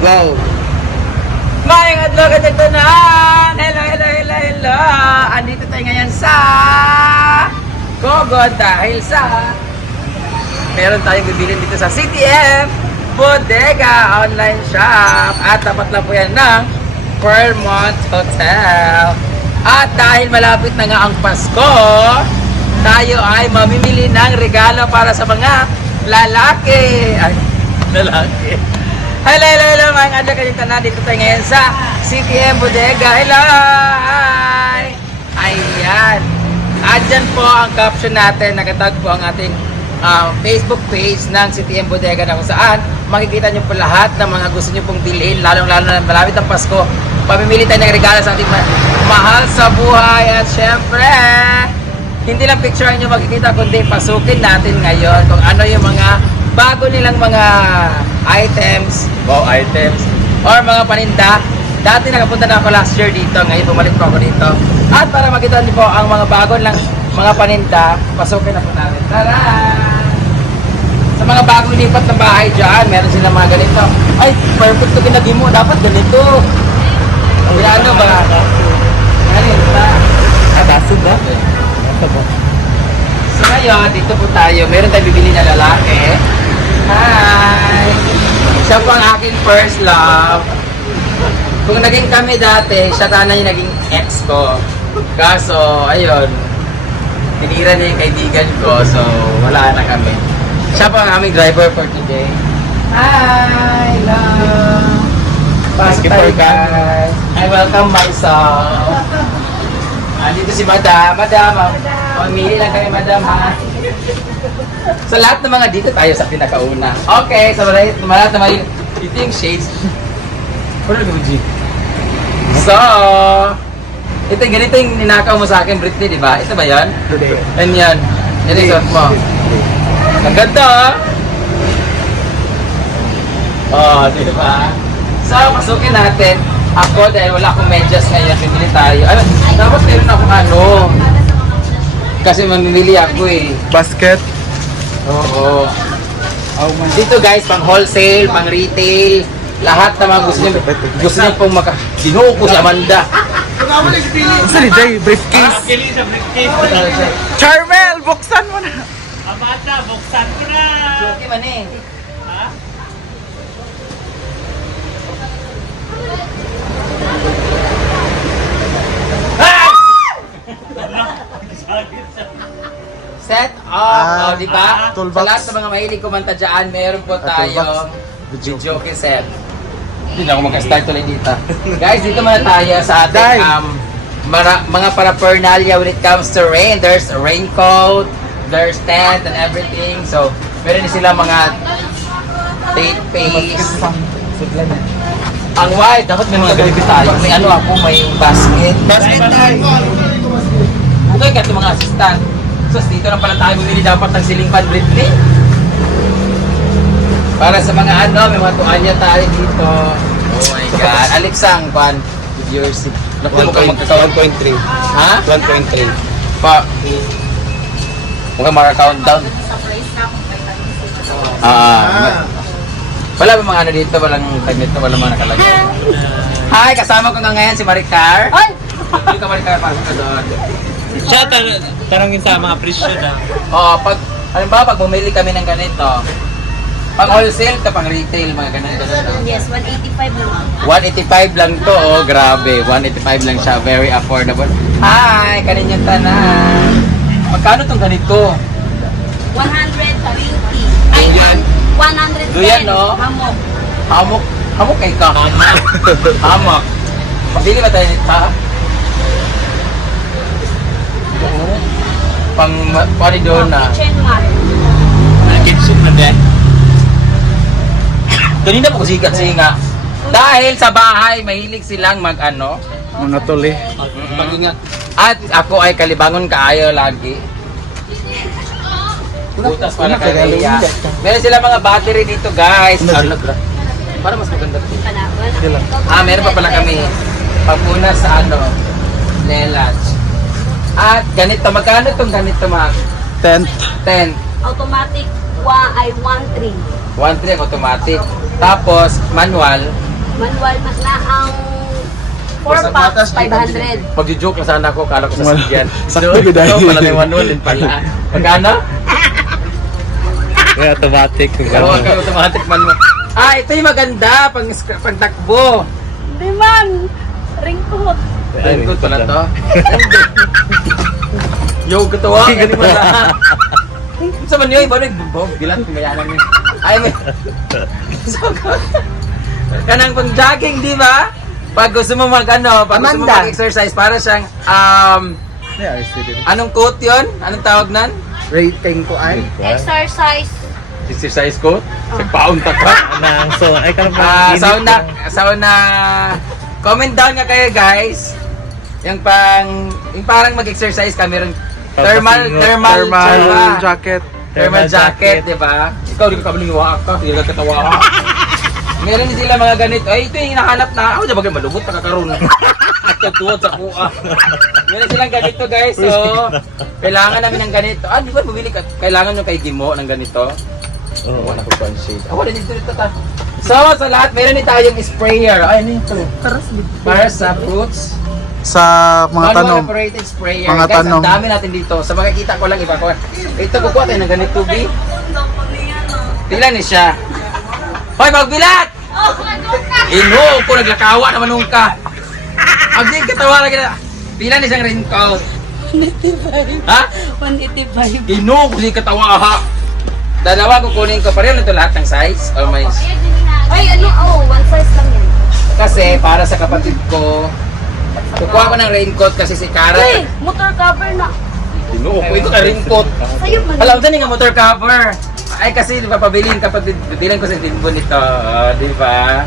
Wow. Mayang adlaw ka tanan! Hello! Andito tayo ngayon sa Kogod dahil sa meron tayong bibilin dito sa CTM Bodega online shop at tapat lang po yan ng Fairmont Hotel. At dahil malapit na nga ang Pasko, tayo ay mamimili ng regalo para sa mga lalaki. Ay, lalaki. Hello, mga adlaw kayong tanan. Dito tayo ngayon sa CTM Bodega. Hello! Hi! Ayan. At dyan po ang caption natin. Nakatag po ang ating Facebook page ng CTM Bodega na kung saan makikita nyo po lahat ng mga gusto nyo pong bilhin. Lalo na malapit ang Pasko. Pamimili tayo ng regalo sa ating mahal sa buhay. At syempre, hindi lang picture nyo makikita kundi pasukin natin ngayon kung ano yung mga bago nilang mga items or mga paninda. Dati nakapunta na ako last year dito, ngayon bumalik po ako dito. At para makita niyo po ang mga bago lang mga paninda, pasukin na po namin. Tara! Sa mga bagong lipat ng bahay dyan, meron silang mga ganito. Ay, perfect to ginagi mo, dapat ganito. Ano ba? Ganito ba? Ataso ba? So ngayon, dito po tayo. Meron tayong bibili na lalaki. Hi! Siya po ang aking first love. Kung naging kami dati, siya sana yung naging ex ko. Kaso, ayun, tinira niya yung kaibigan ko, so wala na kami. Siya po ang aming driver for today. Hi! Love! Pasok tayo, guys. I welcome myself. Andito si Madam. Madam, mamili lang kayo, Madam, ha? Sa lahat ng mga dito tayo sa pinakauna. Okay, sa lahat ng mga ito yung shades. So, ito ganito yung ninakaw mo sa akin, Britney, di ba? Ito ba yan? Yan yan. Yan yung suot mo. Ang ganda, oh, di ba? So, pasukin natin. Ako, dahil wala akong medyas ngayon, bibili tayo. Ano, dapat meron akong ano. Kasi mamimili ako eh. Basket. Oo. Dito guys, pang wholesale, pang retail, lahat na mga gusto niyo pong Ginoo ko si Amanda. Saan ni Jay? Briefcase. Charmel, buksan mo na. Amanda, buksan ko na! Okay man eh. Ha? Set up, di ba? toolbox. Sa lahat ng mga mahilig kumanta dyan, meron po tayong video set. Hindi na ako mag-start tuloy dito. Guys, dito muna tayo sa ating mga paraphernalia when it comes to rain. There's a raincoat, there's tent and everything. So, meron din sila mga tape paste. Ang white, dapat may mga ganito tayo. May ano ako, may basket. Okay, kasi mga assistant. So, dito na pala tayo bumili dapat ng ceiling fan, Britney. Para sa mga ano, may mga tuwalya tayo dito. Oh my God. Alexang, pan, viewers. Naku, mukhang magkakount. 1.3. Ha? 1.3. Pa. Mukhang maka-countdown. Wala ba mga ano dito? Walang nito, walang mga nakalagay. Hi, kasama ko nga ngayon si Maricar. Ay! Hindi ka Maricar, pasok ka doon. Siya, tanongin sa mga presyo na. Oo, halimbawa, pag bumili kami ng ganito, pang wholesale ka, pang retail, mga ganito. Yes, 185 lang. 185 lang to, oh, grabe. 185 lang siya, very affordable. Hi, kaninyang tanan. Magkano tong ganito? 120. Ay, Duyan. 110. Duyan, no? Hamok. Hamok, hamok kay ka. Hamok. Pabili ba tayo nito, ha? Oo. Pang doon na. Kitchen mat. Kitchen na din. Kanina po sikat singa. Dahil sa bahay, mahilig silang mag-ano. Mga tuli. Pag-ingat. At ako ay kalibangon kaayo lagi. Butas para kay Rhea. Meron sila mga battery dito, guys. Para mas maganda. Meron pa pala kami. Pagpunas sa ano, Lelach. At ganito, magkano itong ganito, Mac? 10. 10. Automatic, 1.3. 1.3 automatic. Tapos, manual, Manual na ang 4 packs, 500. Pag-joke lang sana ako, kala ko sa sakyan. Sakto ko dahil. Ito pala na yung manual din pala. Magkano? Kaya automatic. Kaya kayo automatic manual. Ito yung maganda pang takbo. Hindi man. Ringkot. Raincoat pala to. Yo, katawa. Gani mo na. Sa man yun, iba bilang pingayanan niya. Ay, may... So, kanang pang jogging, di ba? Pag gusto mo pag gusto mo mag-exercise, para siyang, anong coat yun? Anong tawag nan? Rating ko ay. Exercise. Exercise coat? Nagpaunta ka? So, ay ka Sauna. Comment down nga kayo, guys. Yung parang mag-exercise ka, meron thermal jacket. Thermal jacket, di ba? Ikaw, di ka kabalingwa ka, di ka katawa ka. Meron din sila mga ganito. Ay, ito yung hinahanap na. Ako, diba malubot na kakaroon. Tuwad sa kuha. Meron silang ganito, guys. So, kailangan namin ng ganito. Di ba bumili ka? Kailangan nyo kay Gimo ng ganito. Oo, wala ko shade. Wala dito ta. So, sa lahat, meron din tayong sprayer. Ay, ano yung ito? Para sa fruits. Sa mga tanong. Operated sprayer. Mga Guys, tanong. ang dami natin dito. Sa makikita ko lang iba ko. Ito, kukuha tayo ng ganito, B. Tingnan niya siya. Hoy, magbilat! Ino, ko naglakawa naman nung ka. Abdig katawa lagi na. Pila ni siyang raincoat? 185. Ha? 185. Ino, ko si katawa ha. Dalawa kukunin ko. Pareho na ito lahat ng size. Oh my. Ay, one size lang yan. Kasi para sa kapatid ko, kukuha ko ng raincoat kasi si Kara. Uy, motor cover na. Ino, ko ito na raincoat. Sa'yo man. Alam mo nga motor cover. Ay kasi di ba pabilin kapag bibilan ko sa tinbo nito, di ba?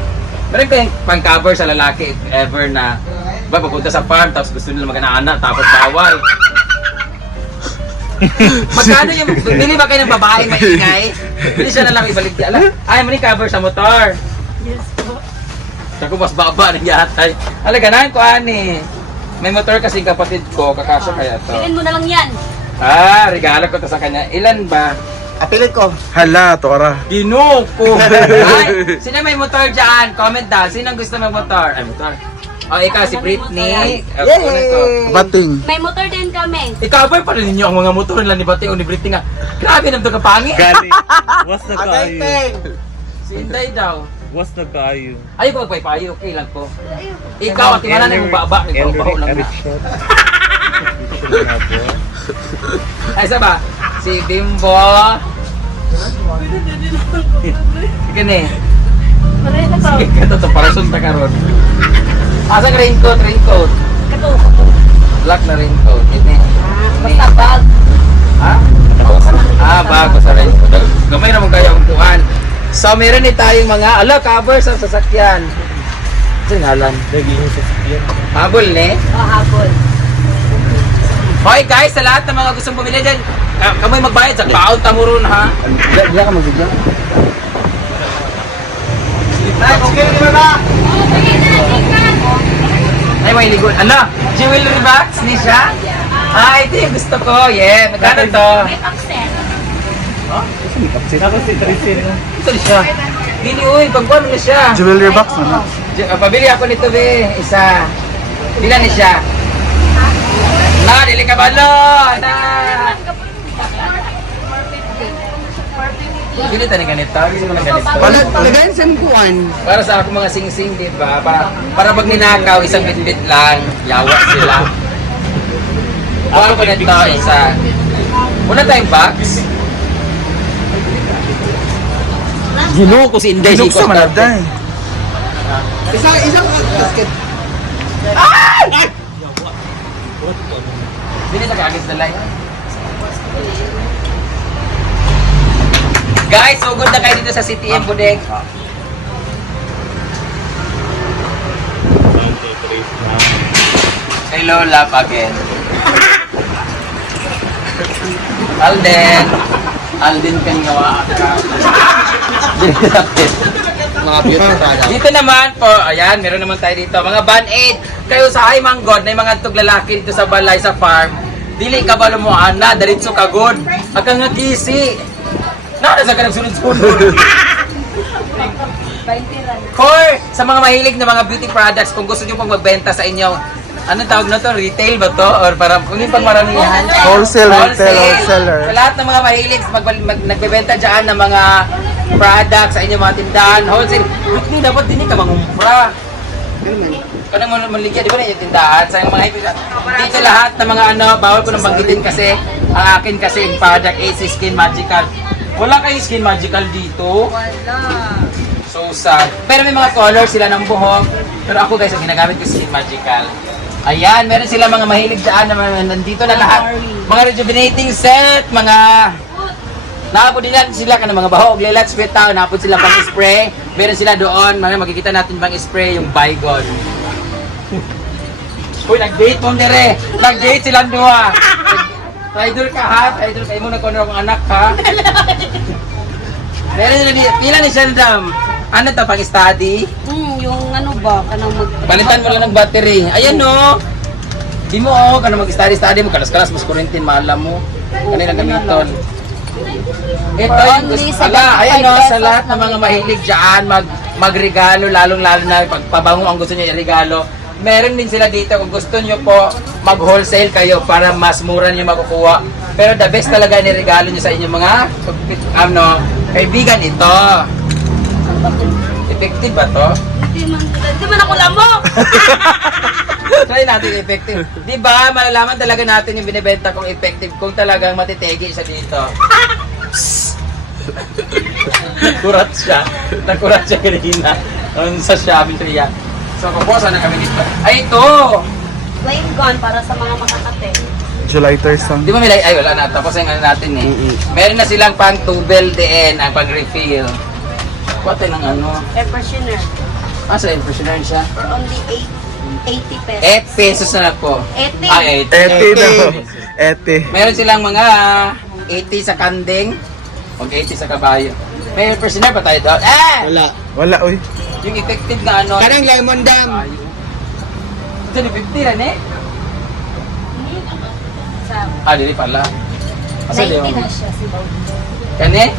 Meron ko yung pang-cover sa lalaki if ever na ba papunta sa farm tapos gusto nila mag-anak tapos bawal. Magkano yung bili ba kayo ng babaeng maingay? Bili siya na lang ibalik niya. Ay, mali cover sa motor. Yes po. Ako mas baba ng yatay. Ganahan ko ani. May motor kasi kapatid ko, kakasya kaya to. Bilhin mo na lang yan. Regalo ko to sa kanya. Ilan ba? Apilit ko. Hala, tora. Ginuko! Ay, sino may motor dyan? Comment down. Sino ang gusto ng motor? Ay, motor. O, ikaw si Britney. Kunin ko. Bating. May motor din kami. I-cover pa rin ninyo ang mga motor nila ni Bating o ni Britney nga. Grabe naman ito kapangi. Gali. Was na kayo. Si Inday daw. Was na kayo. Ay, ko magpaypayo. Okay lang ko. Ikaw, at tingnan na yung baba. Nagbabaho lang na. Ay, isa ba? Si Bimbo. Sige ni. Maray na to. Sige ka to. Para sunta ka ron. Asang raincoat? Kato. Black na raincoat. Ini. Basta bag. Ha? Bago sa raincoat. Gamay na mong kaya ang kuhan. So, meron din tayong mga, cover sa sasakyan. Sinalan. Naging sa sakyan. Habol ne? Habol. Hoy guys, sa lahat ng mga gustong bumili dyan, kamoy magbayad sa paon tamurun ha. Diyan ka magbigyan. Ay, okay di ba ba? Ay, may ligon. Jewelry box ni siya? Ito yung gusto ko. Yeah, magkano to? May paksen. Tapos si Tracy na. Ito na siya. Bili, uy, pagkuhan na siya. Jewelry box na. Pabili ako nito, be. Isa. Pila ni siya? Dili ka balo! Bili tayo ganito. Gusto mo na ganito. Palagayin sa kuwan. Para sa ako mga sing-sing, di ba? Para pag ninakaw, isang bit-bit lang, yawa sila. Ako ko nito, isa. Wala tayong box. Ginuho ko si Inday. Binuksan man natin. Isang basket. Dili sa kagis na line. Guys, so good na kayo dito sa CTM Bodeg. Kay Lola again. Alden kan gawa. Mga beauty product. Dito naman po, ayan, meron naman tayo dito. Mga band-aid. Kayo sa Ay Manggod, na mga tuglalaki dito sa balay, sa farm. Dili ka balo mo, ana, daritso ka good. Aka nga kisi. Nada sa ka nagsunod-sunod. For sa mga mahilig na mga beauty products, kung gusto nyo pong magbenta sa inyo, anong tawag na to? Retail ba to? Or para kung yung pang maramihan? Wholesale, retail, wholesaler. Sa lahat ng mga mahilig, nagbebenta dyan ng mga products sa inyong mga tindahan, wholesale. Hindi, dapat din ka mangumpra. Kung mo maligyan, di ba na yung tindahan? Sa mga dito lahat ng mga ano, bawal ko nang banggitin kasi ang akin kasi yung product is Skin Magical. Wala kayong Skin Magical dito. So sad. Pero may mga colors sila ng buhok. Pero ako guys, ang ginagamit ko Skin Magical. Ayan, meron sila mga mahilig dyan na nandito na lahat. Mga rejuvenating set, mga... Nakapod din natin sila ka ng mga bahog, lilat, spray towel, nakapod sila pang spray. Meron sila doon, makikita natin pang spray yung Bygone. Uy, nag-date mo dire. Nag-date silang dua. Rider ka ha? Rider kayo mo nagkunar akong anak ha? Meron nila, pila ni Shandam? Ano to, pang-study? Yung ano ba, kanang Palitan mo lang ng battery. Ayan no. Di mo kanang mag-study mo, kalas-kalas, mas kurintin, maalam mo. Kanina gamiton. Ito yung ayan no, sa lahat ng mga mahilig dyan, magregalo, lalong-lalo na pagpabango ang gusto niyo i-regalo. Meron din sila dito kung gusto niyo po mag-wholesale kayo para mas mura niyo makukuha. Pero the best talaga ni regalo niyo sa inyong mga kaibigan ito. Effective ba to? Hindi man ako lamok! Try natin effective. Di ba, malalaman talaga natin yung binibenta kong effective kung talagang matitegi siya dito. Nakurat siya. Nakurat siya kanina. Sa Shopee siya. So, kukuha na kami dito. Ay, ito! Flame gun para sa mga makakate. July 3rd. Di ba may light? Ay, wala na. Tapos yung ano natin eh. Meron na silang pang tubel din, ang pang-refill. Kuha tayo ng ano. Air freshener. Sa impressioner siya. For only 80 pesos. 8 pesos na po. 80. Ay, 8. Ete daw. Ete. Meron silang mga 80 sa kanding, o 80 sa kabayo. May impressioner pa tayo doon. Wala. Wala, uy. Yung effective na ano. Kanang lemon dam. Ito ni 50 rin eh. Sa Dili pala. 90 na siya si Bob. Kani?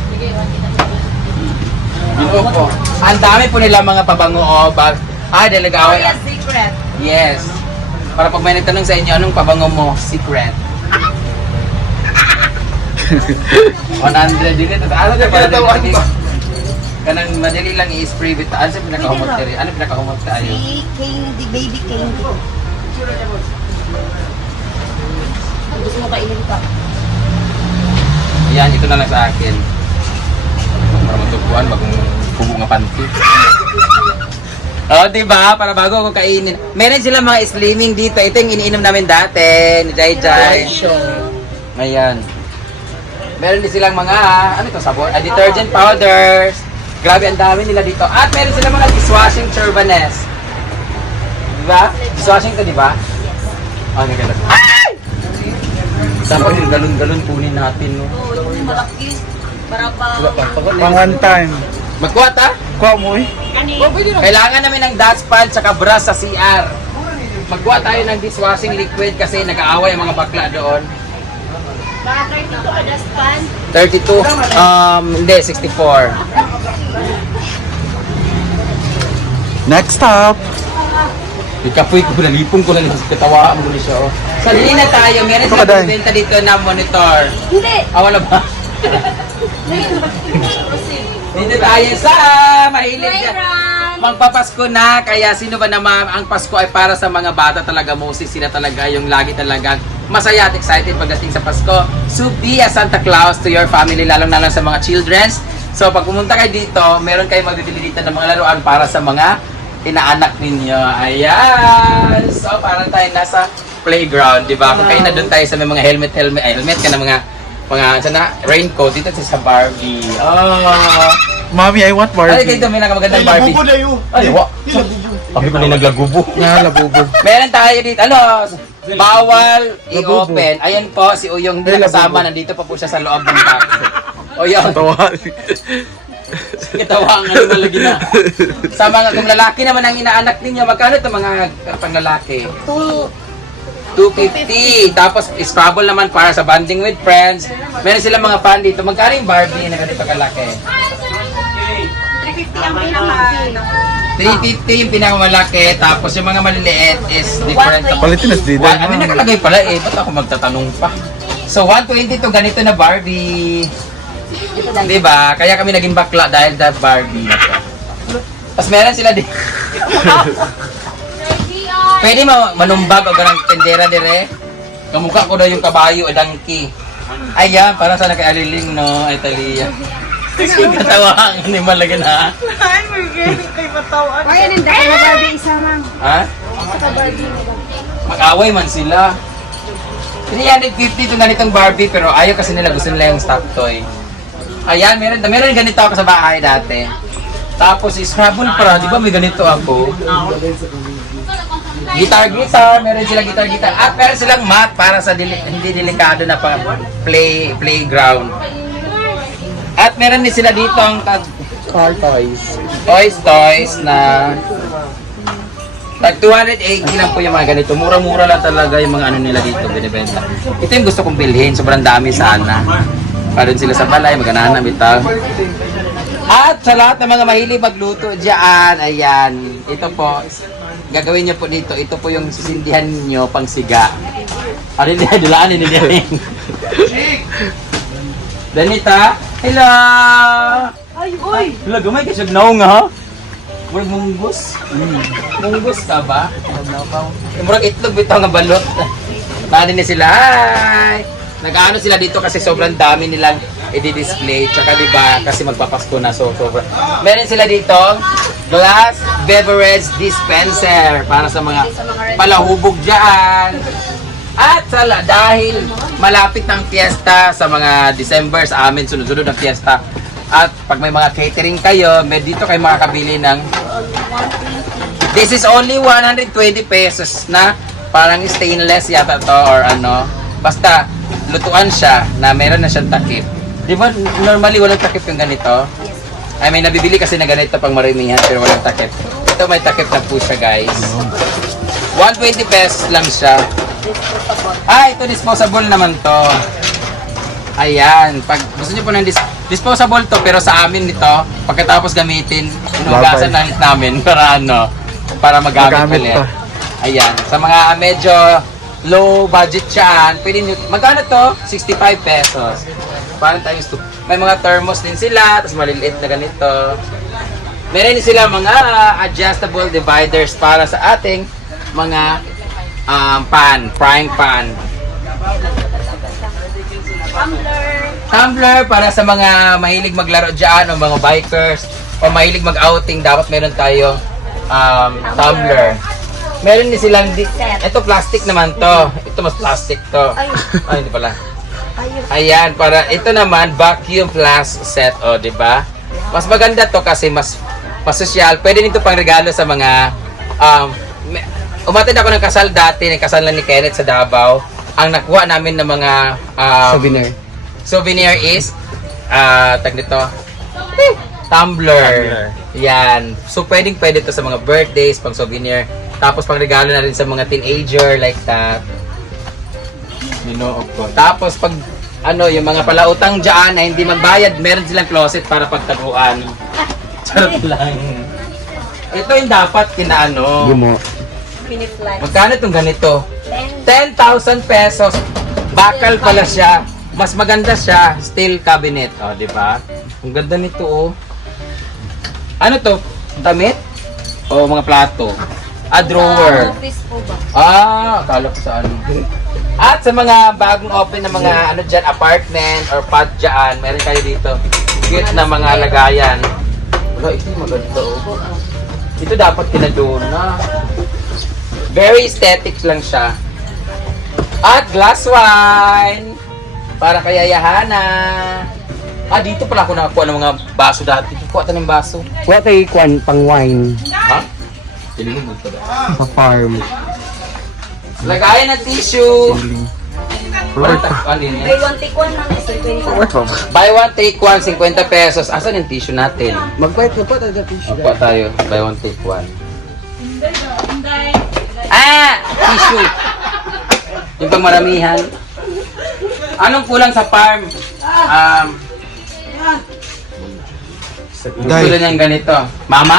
Yun po. Ang dami po nila mga pabango o bag. Dalagaway. Victoria's Secret. Yes. Para pag may nagtanong sa inyo, anong pabango mo? Secret. 100 din ito. Ano na para dito? Kanang madali lang i-spray with ano sa pinakahumot ka rin? Ano pinakahumot tayo? Si Candy, baby Candy. Gusto mo kainin ka? Yan, ito na lang sa akin. Para matubuan, bagong pugo nga panty. Diba? Para bago ako kainin. Meron sila mga slimming dito. Ito yung iniinom namin dati, ni Jai Jai. Ayan. Meron din silang mga, ano ito, sabon? Detergent powders. Grabe, ang dami nila dito. At meron silang mga dishwashing turbanes. Diba? Dishwashing to, diba? Yes. Ang ganda. Ay! Dapat yung galon-galon kunin natin, no? Oo, yung malaki. Para pa... Pang one time. Magkuha ta? Kuha mo, uy. Kailangan namin ng dustpan tsaka brush sa CR. Magkuha tayo ng dishwashing liquid kasi nag-aaway ang mga bakla doon. Para 32 adas pan. 32? Hindi, 64. Next stop. Ikapoy ko, nalipong ko lang sa katawaan mo siya. Oh. Sa na tayo, meron Ito silang ka, Day. benta dito na monitor. Hindi! Wala ba? Dito tayo sa mahilig Hi, na. Ron! Magpapasko na, kaya sino ba naman ang Pasko ay para sa mga bata talaga, Moses, sila talaga yung lagi talagang masaya at excited pagdating sa Pasko. So be a Santa Claus to your family, lalong na lang sa mga childrens. So pag pumunta kayo dito, meron kayong magbibili dito ng mga laruan para sa mga inaanak ninyo. Ayan! So parang tayo nasa playground, di ba? Kung kayo na doon tayo sa may mga helmet ka na mga sana, raincoat, dito sa Barbie. Oh! Mommy, I want Ay, Barbie. dito may nakamagandang Barbie. Ay, wa. Sabi ko na naglagubo. Nga, labubo. Meron tayo dito, bawal i-open. Ayan po, si Uyong hindi nakasama, nandito pa po siya sa loob ng box. Uyong, Tawa. kitawa ang ano na lagi na. Sa mga, kung lalaki naman ang inaanak ninyo, magkano ito mga panglalaki? 250. Tapos, Scrabble naman para sa bonding with friends. Meron silang mga fan dito. Magkano yung Barbie na ganito kalaki? ang pinaka... 350 yung pinakamalaki, tapos yung mga maliliit is different. Palitin na si Well, amin nakalagay pala eh, ba't ako magtatanong pa? So 120 to ganito na Barbie. Diba? Kaya kami naging bakla dahil that Barbie na to. Tapos meron sila din. Pwede manumbag o ganang tendera dire. Kamukha ko daw yung kabayo o donkey. Ayan, para sa nakaliling no, ay Talia. Kasi katawang hindi malaga na. Kaya nang dahil na Barbie isa, ma'am. Ha? Isa ka Barbie na lang. Mag-away man sila. 350 itong ganitong Barbie pero ayaw kasi nila, gusto nila yung stock toy. Ayan, meron ganito ako sa bahay dati. Tapos Scrabble para, di ba may ganito ako? Guitar, meron silang guitar. At meron silang mat para sa hindi delikado na pa playground. At meron din sila dito ang car toys. Toys na tag 280 lang po yung mga ganito. Mura-mura lang talaga yung mga ano nila dito binibenta. Ito yung gusto kong bilhin, sobrang dami sana. Para sila sa balay, maganahan na bitaw. At sa lahat ng mga mahilig magluto dyan, ayan, ito po, gagawin niyo po dito, ito po yung sisindihan niyo pang siga. Ano hindi, dulaan hindi rin. Danita, hello! Ay, uy! Hello, gamay ka siya naong ha? Murag munggos. Munggos ka ba? Murag itlog bitaw nga balot. Tani ni sila, hi! Nag-ano sila dito kasi sobrang dami nilang i-display. Tsaka diba, kasi magpapasko na so sobrang. Meron sila dito, glass beverage dispenser para sa mga palahubog dyan. At dahil malapit ng fiesta sa mga December sa amin, sunod-sunod ang fiesta. At pag may mga catering kayo, may dito kayo makakabili ng this is only 120 pesos na parang stainless yata to or ano. Basta lutuan siya na meron na siyang takip. Di ba normally walang takip yung ganito? I mean, nabibili kasi na ganito pang maramihan pero walang takip. Ito may takip na po siya guys. 120 pesos lang siya. Ito disposable naman to. Ayan, pag gusto niyo po ng disposable to pero sa amin nito, pagkatapos gamitin, inugasan na namin para ano, para magamit ulit. Ayan, sa mga medyo low budget dyan, pwede nyo, magkano to? 65 pesos. Paano times 2? May mga thermos din sila, tapos maliliit na ganito. Meron din sila mga adjustable dividers para sa ating mga frying pan. Tumbler para sa mga mahilig maglaro dyan o mga bikers o mahilig mag-outing, dapat meron tayo tumbler. Meron din silang, ito plastic naman to. Ito mas plastic to. Ay, hindi pala. Ayan, para ito naman vacuum flask set, o, di ba? Mas maganda to kasi mas social. Pwede nito pang regalo sa mga umattend ako ng kasal dati, ng kasal lang ni Kenneth sa Davao. Ang nakuha namin ng mga souvenir is tag nito tumbler. Yan. So pwede to sa mga birthdays, pang souvenir. Tapos pang regalo na rin sa mga teenager like that. Minuok ko. Tapos pag yung mga palautang diyan na hindi magbayad, meron silang closet para pagtaguan. Charot lang. Ito yung dapat kinaano. Magkano itong ganito? 10,000 pesos. Bakal pala siya. Mas maganda siya. Steel cabinet. O, di ba? Ang ganda nito, oh. Ano to? Damit? O mga plato? Drawer. Office po ba? Akala ko sa ano. At sa mga bagong open na mga ano dyan, apartment or pod dyan, meron kayo dito. Cute na mga lagayan. Wala, ito yung maganda, oh. Ito dapat kinadoon na. Very aesthetic lang siya. At glass wine. Para kay Ayahana. Dito pala ako nakakuha ng mga baso dati. Kuha tayo ng baso. Kuha tayo pang wine. Ha? Tinigin mo ito. Sa farm. Lagayan ng tissue. Buy Buy one take one lang is 20. Buy one, take one, 50 pesos. Asan yung tissue natin? Magbayad na po tayo tissue. Magpa tayo. Buy one, take one. Tissue. Yung pang maramihan. Anong kulang sa farm? Gusto niyang ganito. Mama?